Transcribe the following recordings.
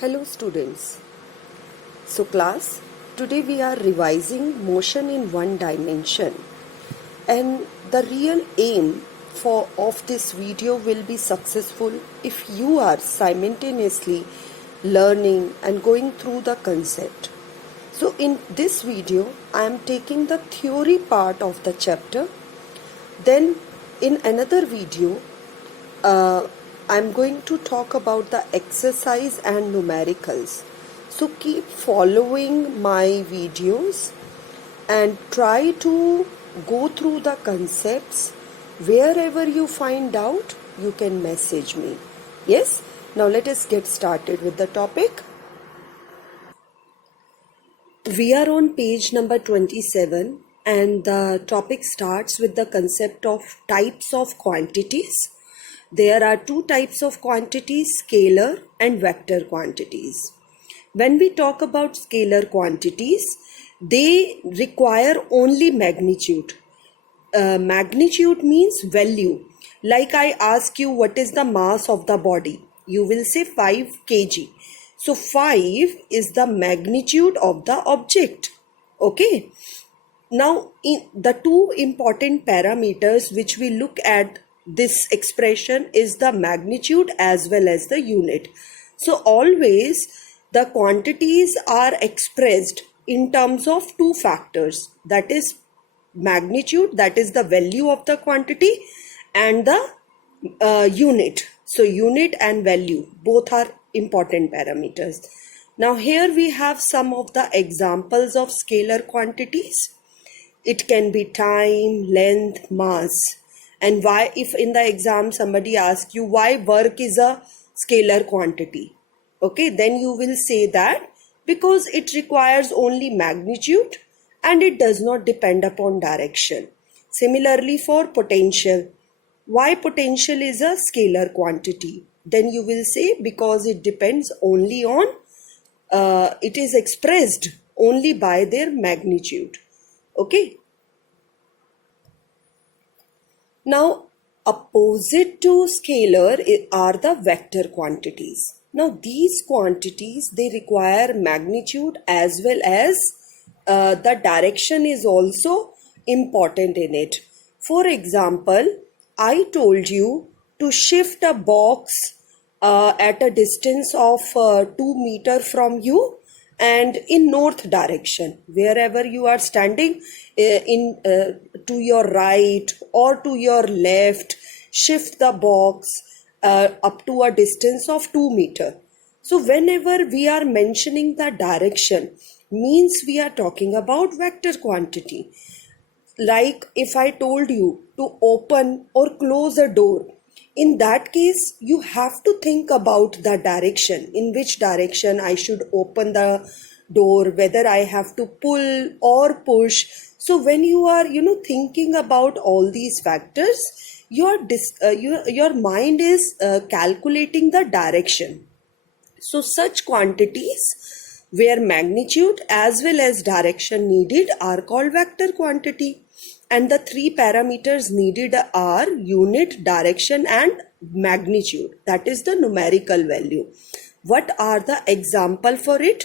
Hello students. So class, today we are revising motion in one dimension, and the real aim of this video will be successful if you are simultaneously learning and going through the concept. So in this video I am taking the theory part of the chapter. Then in another video I'm going to talk about the exercise and numericals. So keep following my videos and try to go through the concepts. Wherever you find doubt, you can message me. Yes? Now let us get started with the topic. We are on page number 27 and the topic starts with the concept of types of quantities. There are two types of quantities, scalar and vector quantities. When we talk about scalar quantities, they require only magnitude. Magnitude means value. Like I ask you what is the mass of the body, you will say 5 kg. So 5 is the magnitude of the object. Okay. Now the two important parameters which we look at this expression is the magnitude as well as the unit. So always the quantities are expressed in terms of two factors, that is magnitude, that is the value of the quantity, and the unit. So unit and value both are important parameters. Now here we have some of the examples of scalar quantities. It can be time, length, mass. And why, if in the exam somebody asks you why work is a scalar quantity, okay, then you will say that because it requires only magnitude and it does not depend upon direction. Similarly for potential, why potential is a scalar quantity? Then you will say because it depends only on, it is expressed only by their magnitude. Okay. Now, opposite to scalar are the vector quantities. Now, these quantities, they require magnitude as well as the direction is also important in it. For example, I told you to shift a box at a distance of 2 meters from you and in north direction. Wherever you are standing, to your right or to your left, shift the box up to a distance of 2 meters. So whenever we are mentioning the direction, means we are talking about vector quantity. Like if I told you to open or close a door, in that case you have to think about the direction, in which direction I should open the door, whether I have to pull or push. So when you are thinking about all these factors, your mind is calculating the direction. So such quantities where magnitude as well as direction needed are called vector quantity. And the three parameters needed are unit, direction and magnitude. That is the numerical value. What are the example for it?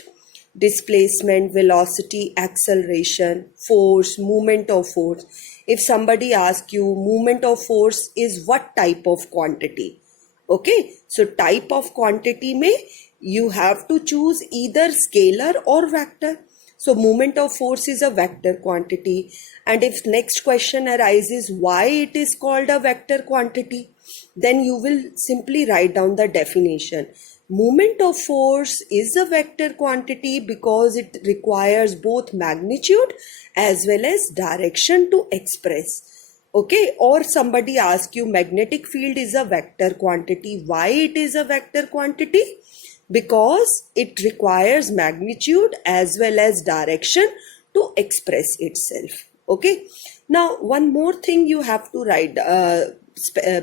Displacement, velocity, acceleration, force, movement of force. If somebody asks you movement of force is what type of quantity? Okay, so type of quantity may you have to choose either scalar or vector. So movement of force is a vector quantity. And if next question arises why it is called a vector quantity, then you will simply write down the definition. Movement of force is a vector quantity because it requires both magnitude as well as direction to express. Okay, or somebody asks you magnetic field is a vector quantity. Why it is a vector quantity? Because it requires magnitude as well as direction to express itself. Okay. Now, one more thing you have to write,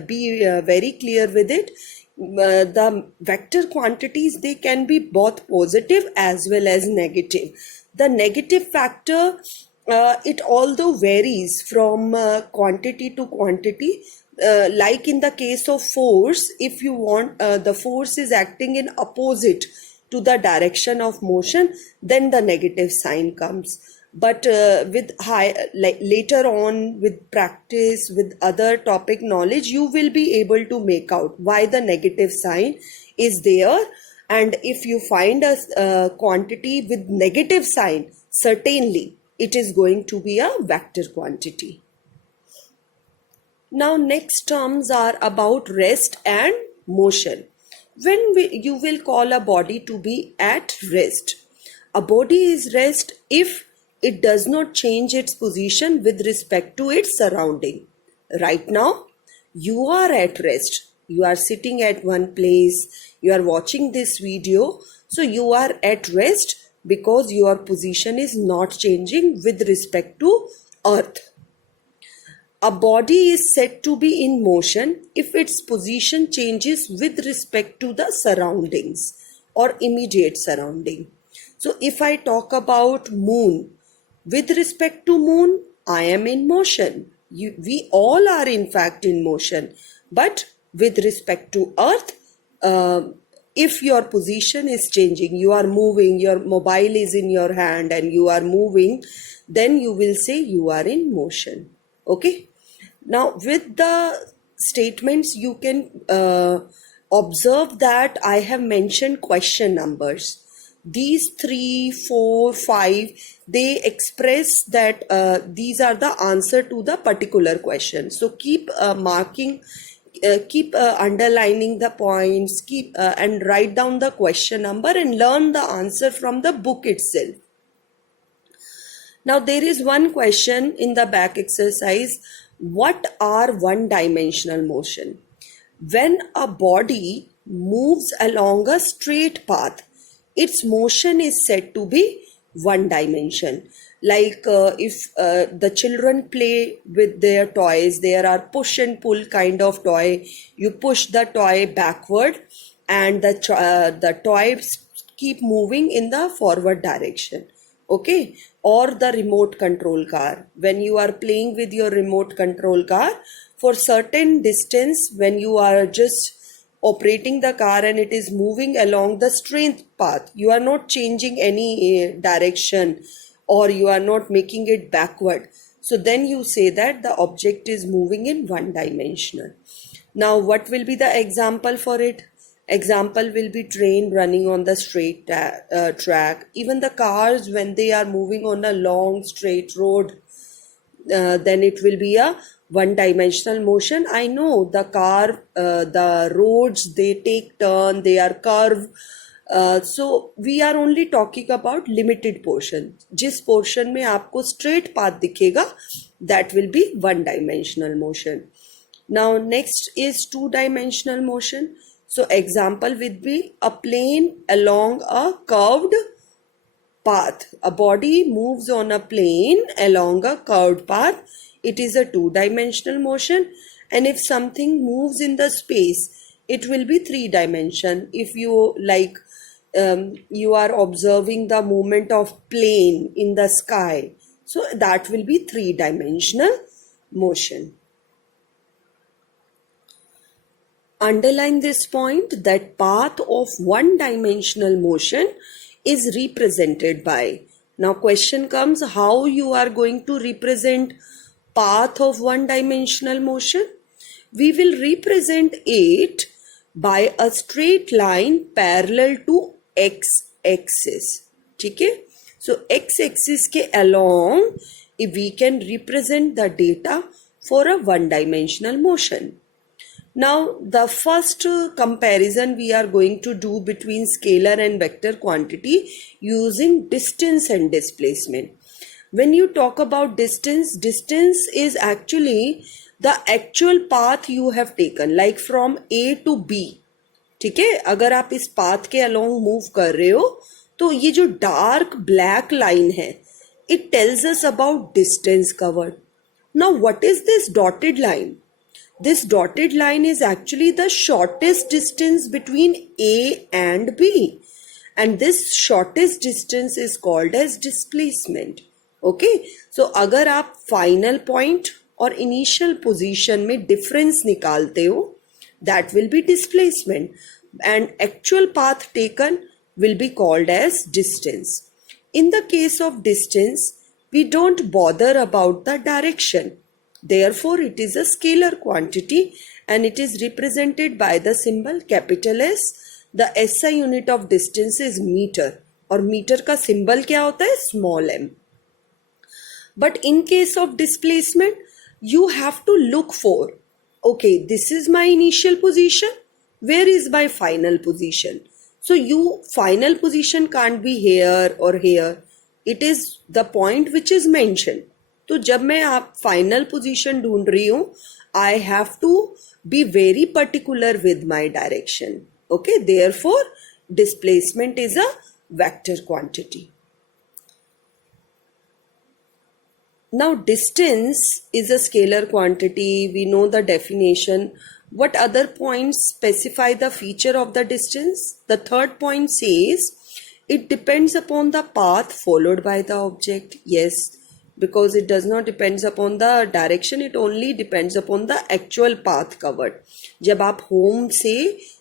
be very clear with it. The vector quantities, they can be both positive as well as negative. The negative factor, it although varies from quantity to quantity, like in the case of force, if you want the force is acting in opposite to the direction of motion, then the negative sign comes. But later on, with practice, with other topic knowledge, you will be able to make out why the negative sign is there. And if you find a quantity with negative sign, certainly it is going to be a vector quantity. Now next terms are about rest and motion. When you will call a body to be at rest. A body is rest if it does not change its position with respect to its surrounding. Right now, you are at rest. You are sitting at one place. You are watching this video. So you are at rest because your position is not changing with respect to earth. A body is said to be in motion if its position changes with respect to the surroundings or immediate surrounding. So if I talk about moon, with respect to moon, I am in motion. We all are in fact in motion. But with respect to earth, if your position is changing, you are moving, your mobile is in your hand and you are moving, then you will say you are in motion. Okay. Now with the statements, you can observe that I have mentioned question numbers. These 3, 4, 5, they express that these are the answer to the particular question. So keep marking, keep underlining the points, and write down the question number and learn the answer from the book itself. Now there is one question in the back exercise. What are one-dimensional motion? When a body moves along a straight path, its motion is said to be one dimension. Like if the children play with their toys, there are push and pull kind of toy. You push the toy backward and the toys keep moving in the forward direction. Okay. Or the remote control car. When you are playing with your remote control car, for certain distance, when you are just operating the car and it is moving along the straight path, you are not changing any direction or you are not making it backward. So then you say that the object is moving in one dimensional. Now what will be the example for it? Example will be train running on the straight track. Even the cars, when they are moving on a long straight road, then it will be a one-dimensional motion. I know the car, the roads, they take turn, they are curved. So we are only talking about limited portion. जिस portion में आपको straight path दिखेगा, that will be one-dimensional motion. Now next is two-dimensional motion. So example would be a plane along a curved path. A body moves on a plane along a curved path. It is a two-dimensional motion. And if something moves in the space, it will be three-dimension. If you like, you are observing the movement of plane in the sky. So that will be three-dimensional motion. Underline this point that path of one-dimensional motion is represented by. Now question comes, how you are going to represent path of one-dimensional motion? We will represent it by a straight line parallel to x-axis. Okay? So x-axis ke along, if we can represent the data for a one-dimensional motion. Now, the first comparison we are going to do between scalar and vector quantity using distance and displacement. When you talk about distance, distance is actually the actual path you have taken, like from A to B. ठीक है, अगर आप इस path के along move कर रहे हो, तो ये जो dark black line है, it tells us about distance covered. Now, what is this dotted line? This dotted line is actually the shortest distance between A and B. And this shortest distance is called as displacement. Okay. So, अगर आप final point और initial position में difference निकालते हो, that will be displacement. And actual path taken, will be called as distance. In the case of distance, we don't bother about the direction. Therefore, it is a scalar quantity and it is represented by the symbol capital S. The SI unit of distance is meter और metre का symbol क्या होता है? Small m. But in case of displacement, you have to look for, okay, this is my initial position. Where is my final position? So your final position can't be here or here. It is the point which is mentioned. तो जब मैं आप final position ढूंढ रही हूँ, I have to be very particular with my direction. Okay, therefore displacement is a vector quantity. Now distance is a scalar quantity. We know the definition. What other points specify the feature of the distance? The third point says it depends upon the path followed by the object. Yes, because it does not depends upon the direction, it only depends upon the actual path covered. जब आप home से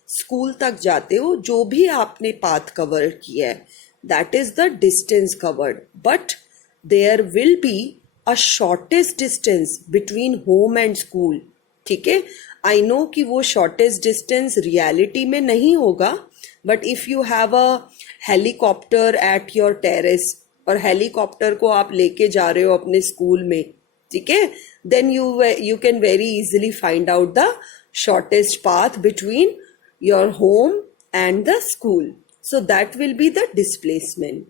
school तक जाते हो, जो भी आपने path cover किया है, that is the distance covered. But there will be a shortest distance between home and school. ठीक है, I know कि वो shortest distance reality में नहीं होगा, but if you have a helicopter at your terrace और हेलीकॉप्टर को आप लेके जा रहे हो अपने स्कूल में, ठीक है, then you can very easily find out the shortest path between your home and the school. So that will be the displacement.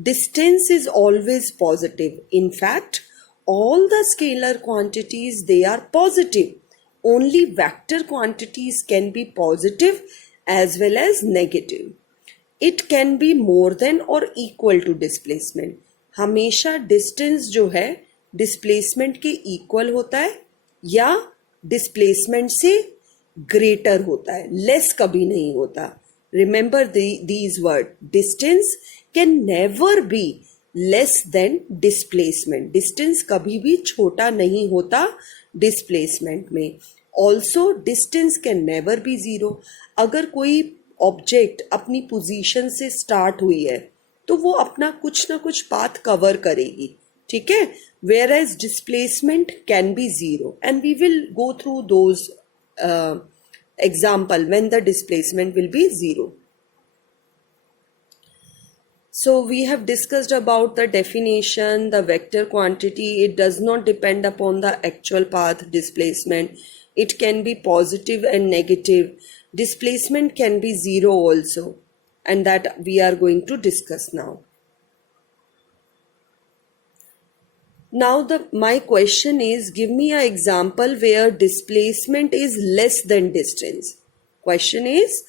Distance is always positive. In fact, all the scalar quantities, they are positive. Only vector quantities can be positive as well as negative. It can be more than or equal to displacement. हमेशा distance जो है displacement के equal होता है या displacement से greater होता है, less कभी नहीं होता. Remember these words. Distance can never be less than displacement. Distance कभी भी छोटा नहीं होता displacement में. Also, distance can never be zero. अगर कोई ऑब्जेक्ट अपनी पोजीशन से स्टार्ट हुई है तो वो अपना कुछ ना कुछ पाथ कवर करेगी, ठीक है, whereas displacement can be zero and we will go through those example when the displacement will be zero. So we have discussed about the definition, the vector quantity. It does not depend upon the actual path displacement. It can be positive and negative. Displacement can be zero also, and that we are going to discuss now. Now my question is, give me an example where displacement is less than distance. Question is,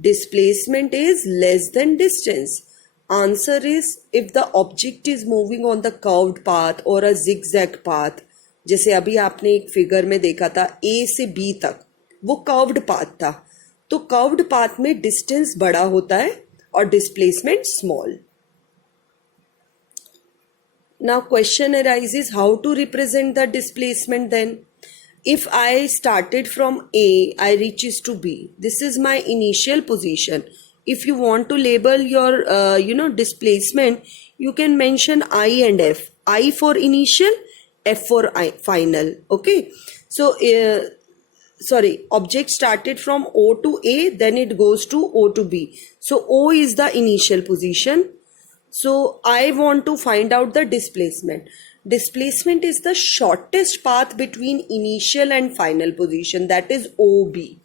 displacement is less than distance. Answer is, if the object is moving on the curved path or a zigzag path. जैसे अभी आपने एक figure में देखा था A से B तक, वो कर्व्ड पाथ था, तो कर्व्ड पाथ में डिस्टेंस बड़ा होता है और displacement small. Now question arises, how to represent the displacement then? If I started from A, I reaches to B. This is my initial position. If you want to label your displacement, you can mention I and F. I for initial, F for final. Okay. So object started from O to A, then it goes to O to B. So O is the initial position. So I want to find out the displacement. Displacement is the shortest path between initial and final position, that is OB.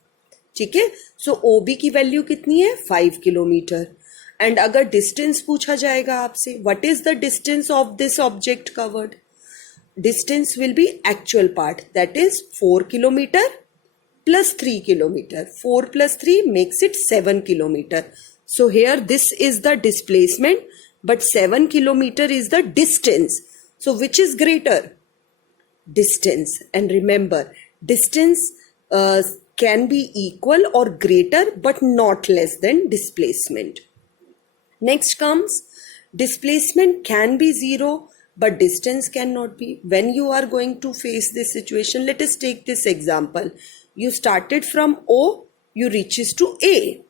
ठीक है, सो OB की value कितनी है? 5 kilometre. And अगर distance पूछा जाएगा आपसे, what is the distance of this object covered? Distance will be actual part, that is 4 kilometer plus 3 kilometer. 4 plus 3 makes it 7 kilometer. So here this is the displacement, but 7 kilometer is the distance. So which is greater? Distance. And remember, distance can be equal or greater but not less than displacement. Next comes displacement can be zero but distance cannot be. When you are going to face this situation, let us take this example. You started from O, you reaches to A.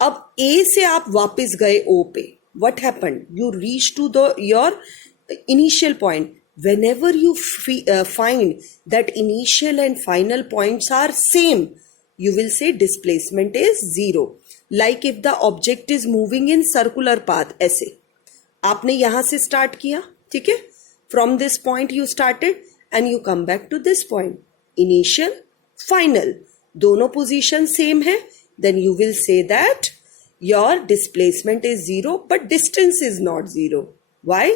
अब ए से आप वापस गए ओ पे, what happened? You reach to the your initial point. Whenever you find that initial and final points are same, you will say displacement is zero. Like if the object is moving in circular path, ऐसे आपने यहां से start किया, ठीक है, from this point you started and you come back to this point, initial final दोनों position same है, then you will say that your displacement is zero but distance is not zero. Why?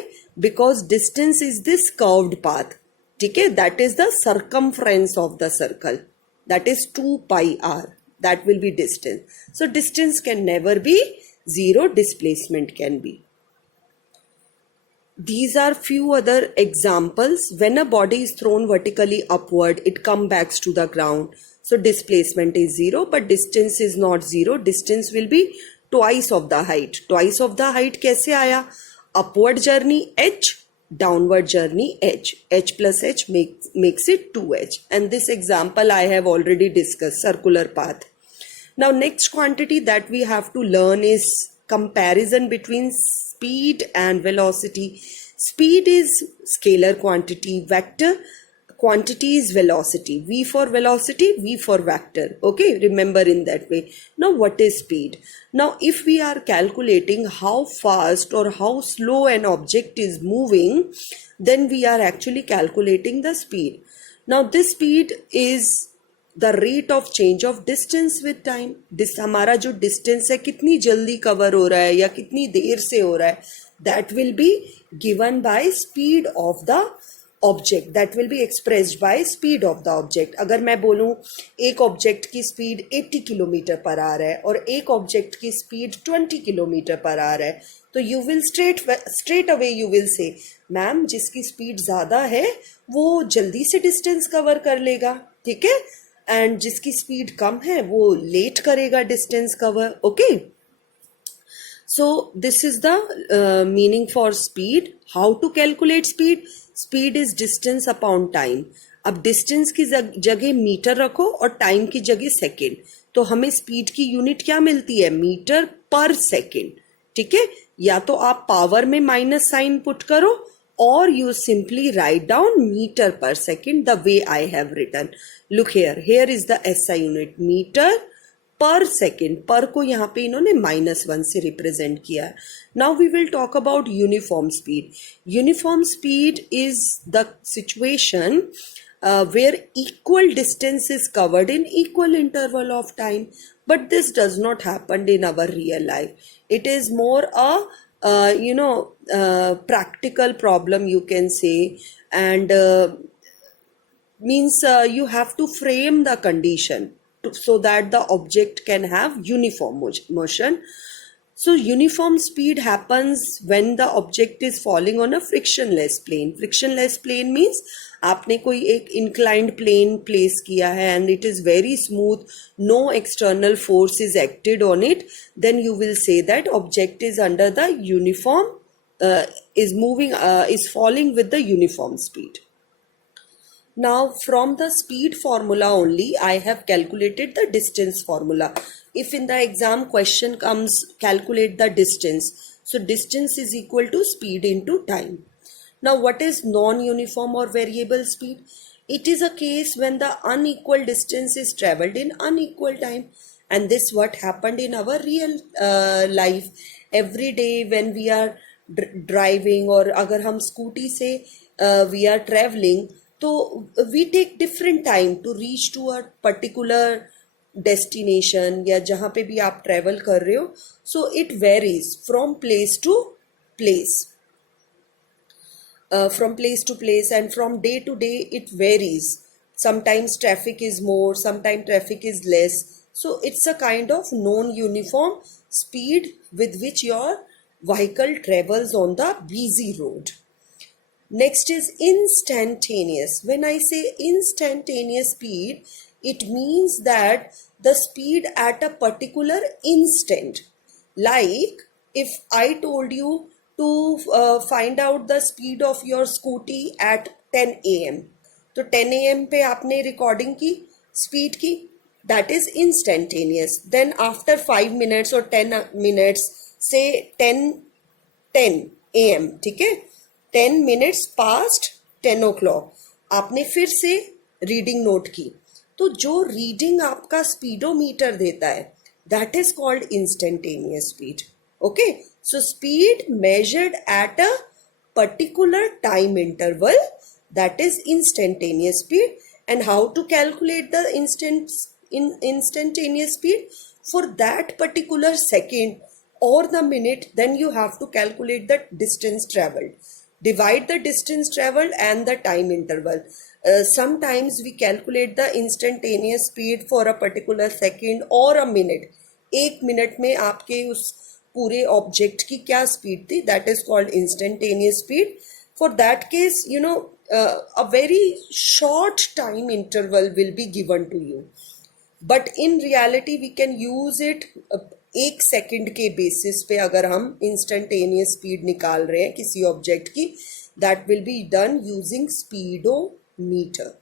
Because distance is this curved path, ठीक है, that is the circumference of the circle, that is 2 pi r, that will be distance. So distance can never be zero, displacement can be. These are few other examples. When a body is thrown vertically upward, it comes back to the ground. So displacement is zero, but distance is not zero. Distance will be twice of the height. Twice of the height कैसे आया? Upward journey h, downward journey h. H plus h makes it 2h. And this example I have already discussed, circular path. Now next quantity that we have to learn is comparison between speed and velocity. Speed is scalar quantity, vector quantity is velocity. V for velocity, V for vector. Okay, remember in that way. Now what is speed? Now if we are calculating how fast or how slow an object is moving, then we are actually calculating the speed. Now this speed is the rate of change of distance with time. हमारा जो distance है कितनी जल्दी cover हो रहा है या कितनी देर से हो रहा है, that will be given by speed of the object, that will be expressed by speed of the object. अगर मैं बोलूँ एक ऑब्जेक्ट की स्पीड 80 किलोमीटर पर आ रहा है और एक ऑब्जेक्ट की स्पीड 20 किलोमीटर पर आ रहा है, तो you will straight away you will say ma'am जिसकी स्पीड ज़्यादा है वो जल्दी से डिस्टेंस कवर कर लेगा, ठीक है, एंड जिसकी स्पीड कम है वो लेट करेगा distance cover. Okay, so this is the meaning for speed. How to calculate speed? Speed is distance upon time. अब distance की जगह मीटर रखो और टाइम की जगह सेकेंड, तो हमें स्पीड की यूनिट क्या मिलती है? मीटर पर सेकेंड, ठीक है. या तो आप पावर में माइनस साइन पुट करो or you simply write down meter per second the way I have written. Look here, here is the SI unit, meter per second. पर को यहाँ पे इन्होंने -1 से रिप्रेजेंट किया है. Now we will talk about uniform speed. Uniform speed is the situation where equal distance is covered in equal interval of time. But this does not happen in our real life. It is more a practical problem, you can say, and means you have to frame the condition so that the object can have uniform motion. So uniform speed happens when the object is falling on a frictionless plane. Frictionless plane means आपने कोई एक inclined plane place किया है and it is very smooth, no external force is acted on it, then you will say that object is under the uniform, is falling with the uniform speed. Now from the speed formula only I have calculated the distance formula. If in the exam question comes calculate the distance, so distance is equal to speed into time. Now what is non-uniform or variable speed? It is a case when the unequal distance is travelled in unequal time, and this what happened in our real life. Every day when we are driving or अगर हम scooty से we are travelling, तो we take different time to reach to a particular destination या जहाँ पे भी आप travel कर रहे हो. So it varies from place to place. From place to place and from day to day it varies. Sometimes traffic is more, sometimes traffic is less. So it's a kind of non-uniform speed with which your vehicle travels on the busy road. Next is instantaneous. When I say instantaneous speed, it means that the speed at a particular instant. Like if I told you to find out the speed of your scooty at 10 AM, तो 10 AM पे आपने recording की speed की, that is instantaneous. Then after 5 minutes or 10 minutes, say 10 AM, ठीक है, 10 minutes past 10 o'clock, आपने फिर से रीडिंग नोट की, तो जो रीडिंग आपका स्पीडोमीटर देता है that is called instantaneous speed. Okay, so speed measured at a particular time interval, that is instantaneous speed. And how to calculate the instantaneous speed? For that particular second or the minute, then you have to calculate the distance traveled. Divide the distance traveled and the time interval. Sometimes we calculate the instantaneous speed for a particular second or a minute. एक minute में आपके उस पूरे object की क्या speed थी, that is called instantaneous speed. For that case you know a very short time interval will be given to you, but in reality we can use it एक second के basis पे अगर हम instantaneous speed निकाल रहे हैं किसी object की, that will be done using speedometer.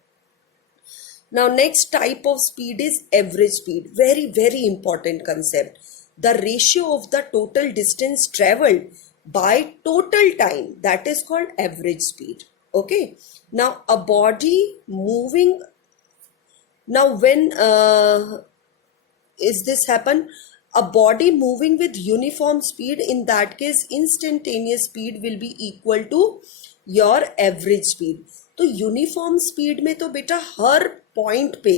Now next type of speed is average speed. Very, very important concept. The ratio of the total distance traveled by total time, that is called average speed. Okay. Now a body moving, now when is this happen? A body moving with uniform speed, in that case instantaneous speed will be equal to your average speed. तो uniform speed में तो बेटा हर point पे,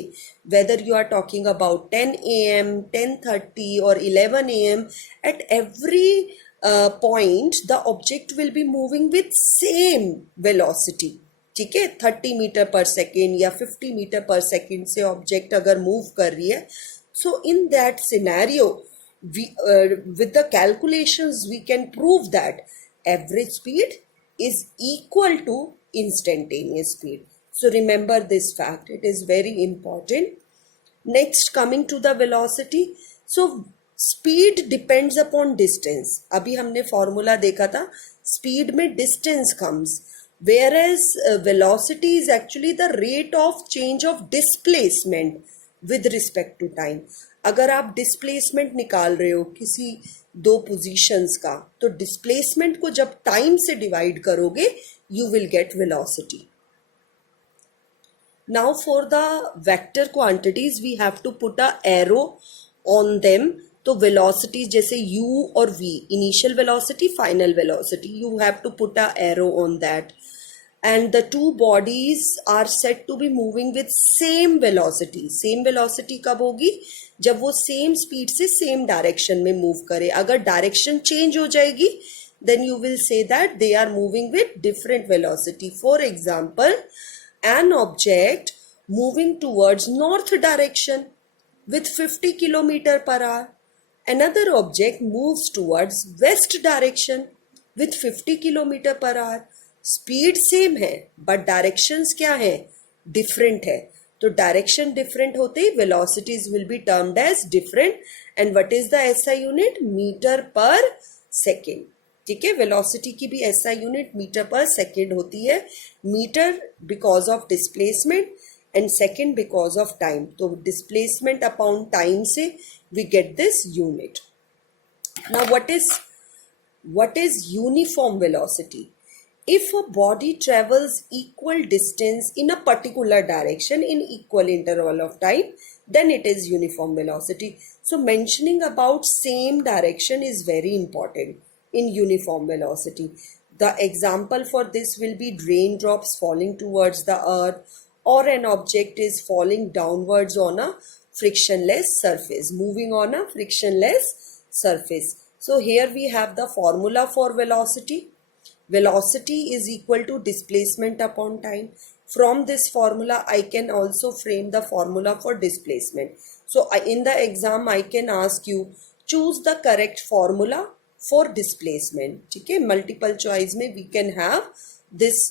whether you are talking about 10 AM, 10:30 और 11 AM, at every point the object will be moving with same velocity. ठीक है, 30 metre per second या 50 मीटर पर सेकेंड से ऑब्जेक्ट अगर मूव कर रही है, so in that scenario with the calculations we can prove that average speed is equal to instantaneous speed. So remember this fact, it is very important. Next, coming to the velocity. So speed depends upon distance. अभी हमने formula देखा था, speed में distance comes, whereas velocity is actually the rate of change of displacement with respect to time. अगर आप displacement निकाल रहे हो किसी दो पोजीशंस का, तो डिस्प्लेसमेंट को जब टाइम से डिवाइड करोगे you will get velocity. Now for the vector quantities we have to put a arrow on them. तो velocity जैसे u और v, initial velocity, final velocity, you have to put a arrow on that. And the two bodies are said to be moving with same velocity. Same velocity कब होगी? जब वो same speed से same direction में move करे. अगर direction change हो जाएगी, then you will say that they are moving with different velocity. For example, an object moving towards north direction with 50 km per hour. Another object moves towards west direction with 50 km per hour. Speed same है but directions क्या है, different है. तो direction different होते ही velocities will be termed as different. And what is the SI unit? Metre per second. ठीक है, velocity की भी SI unit metre per second होती है. Metre because of displacement and second because of time. तो displacement upon time से we get this unit. Now what is uniform velocity? If a body travels equal distance in a particular direction in equal interval of time, then it is uniform velocity. So mentioning about same direction is very important in uniform velocity. The example for this will be raindrops falling towards the earth, or an object is falling downwards on a frictionless surface, moving on a frictionless surface. So here we have the formula for velocity. Velocity is equal to displacement upon time. From this formula, I can also frame the formula for displacement. So in the exam, I can ask you, choose the correct formula for displacement. ठीक है, multiple choice में we can have this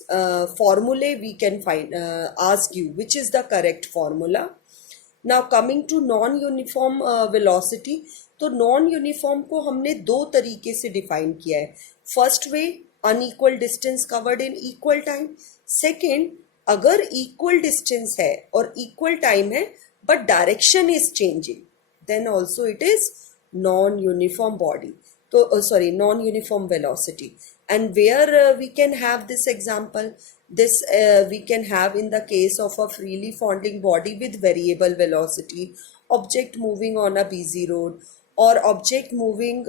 formula. We can find ask you which is the correct formula. Now coming to non-uniform velocity. तो non-uniform को हमने दो तरीके से define किया है. First way, unequal distance covered in equal time. Second, अगर equal distance है और equal time है, but direction is changing, then also it is non-uniform body. So, non-uniform velocity. And where we can have this example? This we can have in the case of a freely falling body with variable velocity, object moving on a busy road, or object moving.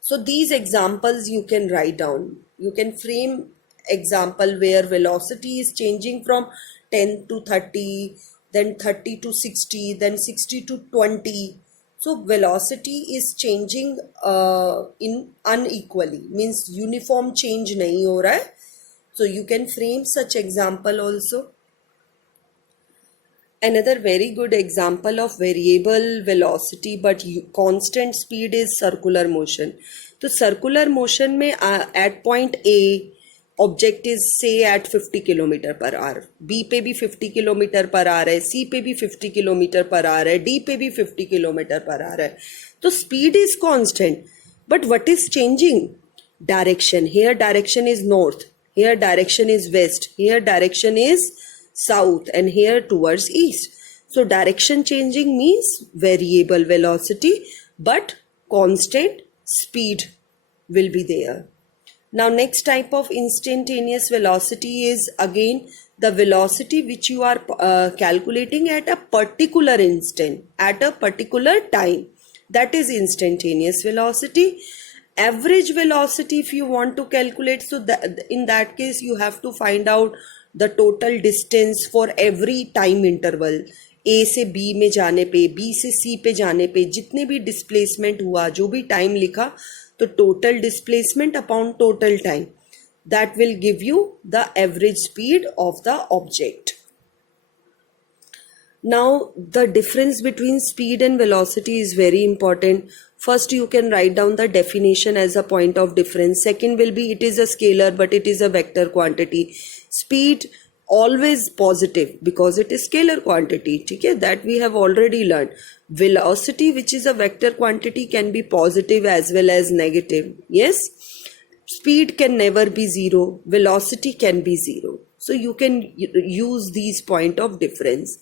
So these examples you can write down. You can frame example where velocity is changing from 10 to 30, then 30 to 60, then 60 to 20. So velocity is changing in unequally, means uniform change nahi ho raha hai. So you can frame such example also. Another very good example of variable velocity but constant speed is circular motion. तो circular motion में at point A object is say at 50 kilometre per hour, B पे भी 50 kilometre पर आ रहा है, C पे भी 50 kilometre पर आ रहा है, D पे भी 50 किलोमीटर पर आ रहा है. तो speed is constant, but what is changing? Direction. Here direction is north, here direction is west, here direction is south, and here towards east. So direction changing means variable velocity but constant speed will be there. Now next type of instantaneous velocity is again the velocity which you are calculating at a particular instant, at a particular time. That is instantaneous velocity. Average velocity if you want to calculate, so in that case you have to find out the total distance for every time interval. A से B में जाने पे, B से C पे जाने पे जितने भी डिस्प्लेसमेंट हुआ, जो भी टाइम लिखा, तो total displacement upon total time, that will give you the average speed of the object. Now the difference between speed and velocity is very important. First you can write down the definition as a point of difference. Second will be it is a scalar but it is a vector quantity. Speed always positive because it is scalar quantity. Okay, that we have already learned. Velocity which is a vector quantity can be positive as well as negative. Yes, speed can never be zero, velocity can be zero. So you can use these point of difference.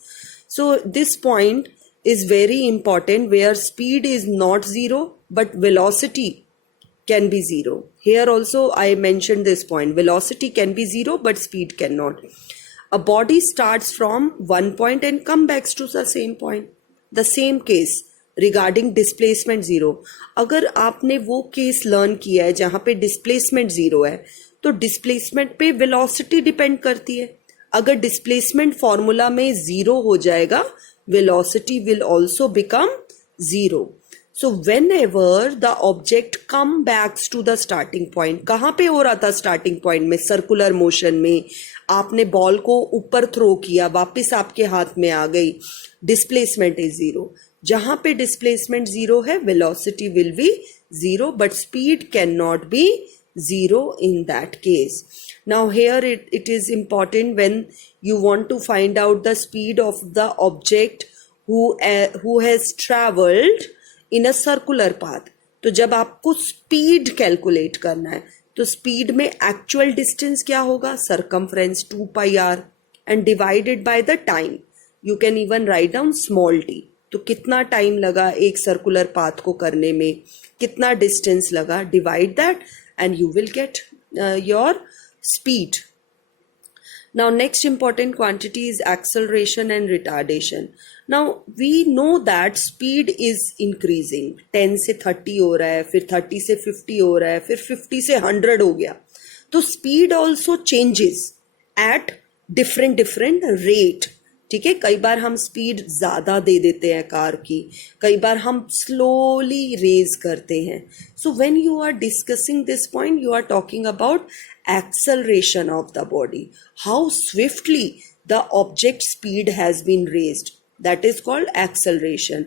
So this point is very important where speed is not zero but velocity can be zero. Here also I mentioned this point, velocity can be zero but speed cannot. A body starts from one point and come back to the same point. The same case regarding displacement zero. अगर आपने वो case learn किया है जहाँ पे displacement zero है, तो displacement पे वेलोसिटी डिपेंड करती है. अगर डिस्प्लेसमेंट फॉर्मूला में जीरो हो जाएगा, velocity will also become zero. So whenever the object come back to the starting point, कहाँ पे हो रहा था starting point में? सर्कुलर मोशन में. आपने बॉल को ऊपर थ्रो किया, वापस आपके हाथ में आ गई, डिस्प्लेसमेंट इज जीरो. जहां पे डिस्प्लेसमेंट जीरो है, velocity will be zero but speed can not be zero in that case. Now here it is important when you want to find out the speed of the object who has traveled in a circular path. तो जब आपको speed calculate करना है तो speed में actual distance क्या होगा? Circumference 2πr and divided by the time. You can even write down small t. तो कितना टाइम लगा एक सर्कुलर पाथ को करने में, कितना डिस्टेंस लगा, divide that and you will get your speed. Now next important quantity is acceleration and retardation. Now we know that speed is increasing. 10 से 30 हो रहा है, फिर 30 से 50 हो रहा है, फिर 50 से 100 हो गया. तो speed also changes at different rate. ठीक है, कई बार हम स्पीड ज्यादा दे देते हैं कार की, कई बार हम स्लोली रेज करते हैं. So when you are discussing this point, you are talking about acceleration of the body, how swiftly the object speed has been raised, that is called acceleration.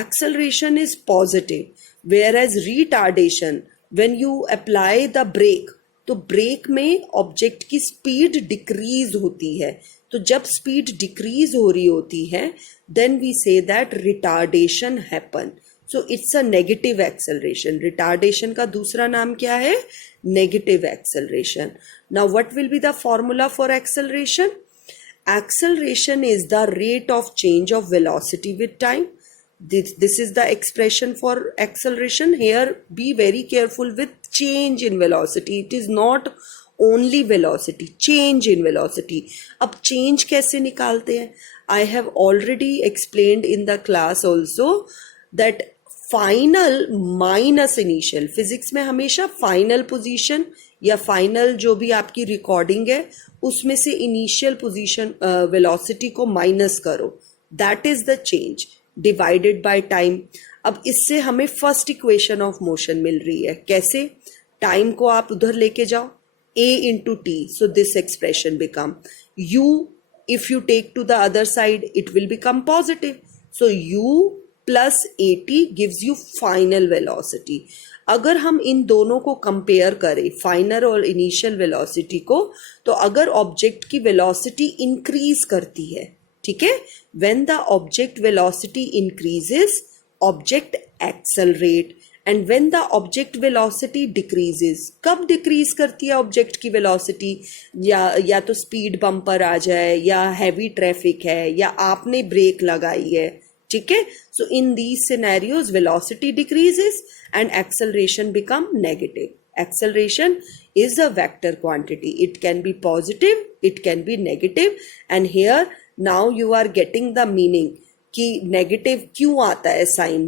Acceleration is positive, whereas retardation when you apply the brake, तो brake में object की speed decrease होती है. तो जब speed decrease हो रही होती है, then we say that retardation happen. So it's a negative acceleration. Retardation का दूसरा नाम क्या है? Negative acceleration. Now what will be the formula for acceleration? Acceleration is the rate of change of velocity with time. This is the expression for acceleration. Here be very careful with change in velocity. It is not only velocity, change in velocity. अब change कैसे निकालते हैं? I have already explained in the class also that final minus initial. Physics में हमेशा final position या final जो भी आपकी रिकॉर्डिंग है उसमें से इनिशियल पोजीशन वेलोसिटी को माइनस करो, that is the change divided by time. अब इससे हमें फर्स्ट इक्वेशन ऑफ मोशन मिल रही है. कैसे? टाइम को आप उधर लेके जाओ, a into t, so this expression become u. If you take to the other side, it will become positive. So u plus at gives you final velocity. अगर हम इन दोनों को कंपेयर करें, फाइनल और इनिशियल वेलोसिटी को, तो अगर object की वेलोसिटी इंक्रीज करती है, ठीक है, when the object velocity increases object accelerate, and when the object velocity decreases, कब डिक्रीज करती है ऑब्जेक्ट की वेलोसिटी? या तो स्पीड बम्पर आ जाए, या हैवी ट्रैफिक है, या आपने ब्रेक लगाई है, ठीक है. So in these scenarios velocity decreases and acceleration become negative. Acceleration is a vector quantity. It can be positive, it can be negative, and here now you are getting the meaning कि negative क्यों आता है sign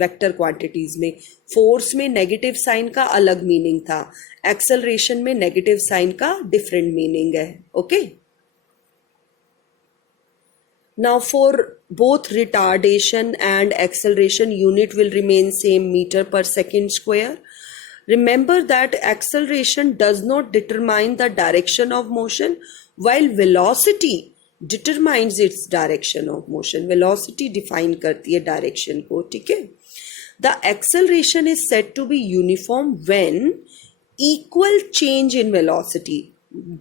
vector quantities में. Force में negative sign का अलग meaning था, acceleration में नेगेटिव साइन का डिफरेंट मीनिंग है. Okay. Now for both retardation and acceleration, unit will remain same, meter per second square. Remember that acceleration does not determine the direction of motion, while velocity determines its direction of motion. Velocity define करती है direction को, ठीक है. The acceleration is said to be uniform when equal change in velocity.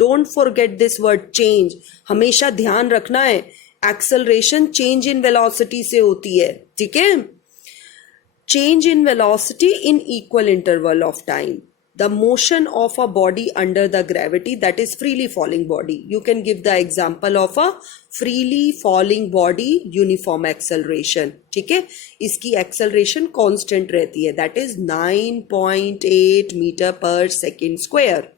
Don't forget this word change. हमेशा ध्यान रखना है, acceleration change in velocity से होती है, ठीक है. Change in velocity in equal interval of time. The motion of a body under the gravity, that is freely falling body. You can give the example of a freely falling body uniform acceleration, ठीक है. इसकी acceleration constant रहती है, that is 9.8 metre per second square.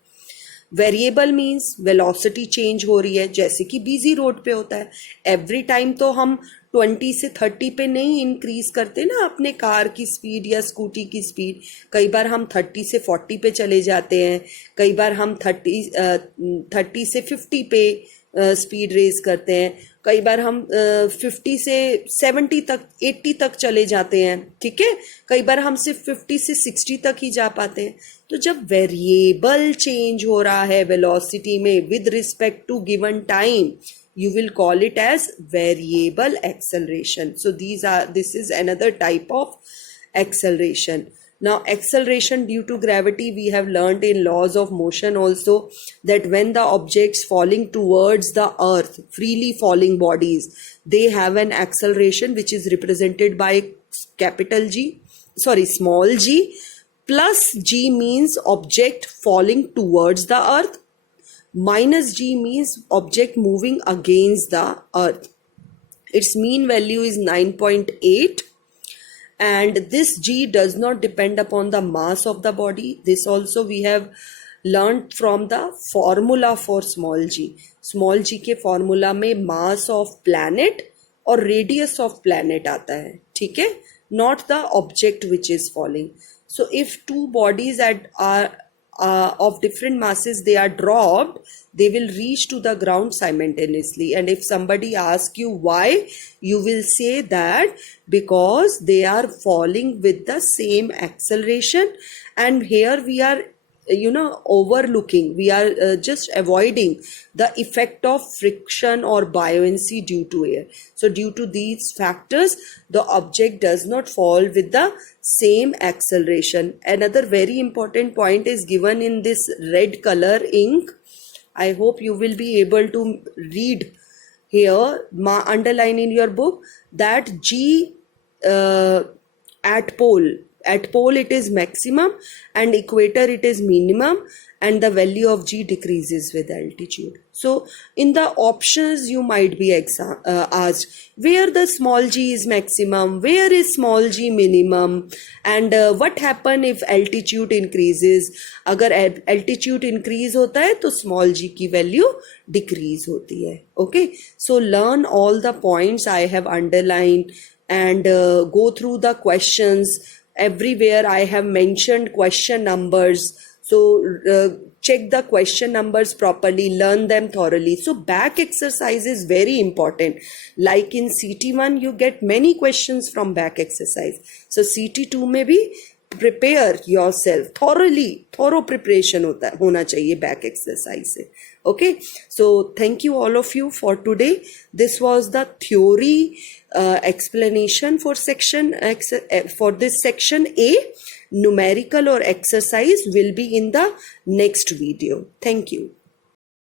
Variable means velocity change हो रही है, जैसे कि बिजी रोड पे होता है. एवरी टाइम तो हम 20 से 30 पे नहीं इंक्रीज करते ना अपने कार की स्पीड या स्कूटी की स्पीड. कई बार हम 30 से 40 पे चले जाते हैं, कई बार हम 30 से 50 पे स्पीड रेज करते हैं, कई बार हम 50 से 70 तक 80 तक चले जाते हैं, ठीक है. कई बार हम सिर्फ 50 से 60 तक ही जा पाते हैं. तो जब वेरिएबल चेंज हो रहा है वेलोसिटी में with respect to given time, you will call it as variable acceleration. So this is another type of acceleration. Now acceleration due to gravity, we have learned in laws of motion also that when the objects falling towards the earth, freely falling bodies, they have an acceleration which is represented by small g, plus g means object falling towards the earth, minus g means object moving against the earth. Its mean value is 9.8, and this g does not depend upon the mass of the body. This also we have learned from the formula for small g. Small g के formula में mass of planet और radius of planet आता है, ठीक है, not the object which is falling. So if two bodies are of different masses, they are dropped, they will reach to the ground simultaneously. And if somebody asks you why, you will say that because they are falling with the same acceleration. And here we are overlooking, we are just avoiding the effect of friction or buoyancy due to air. So due to these factors, the object does not fall with the same acceleration. Another very important point is given in this red color ink. I hope you will be able to read here, underline in your book, that g at pole, at pole it is maximum and equator it is minimum, and the value of g decreases with altitude. So in the options you might be asked where the small g is maximum, where is small g minimum, and what happen if altitude increases. अगर altitude increase होता है तो small g की value decrease होती है. Okay, so learn all the points I have underlined and go through the questions. Everywhere I have mentioned question numbers. So check the question numbers properly, learn them thoroughly. So back exercise is very important. Like in CT1, you get many questions from back exercise. So CT2 में भी prepare yourself thoroughly. Thorough preparation होना चाहिए back exercise से. Okay, so thank you all of you for today. This was the theory explanation for for this section A. Numerical or exercise will be in the next video. Thank you.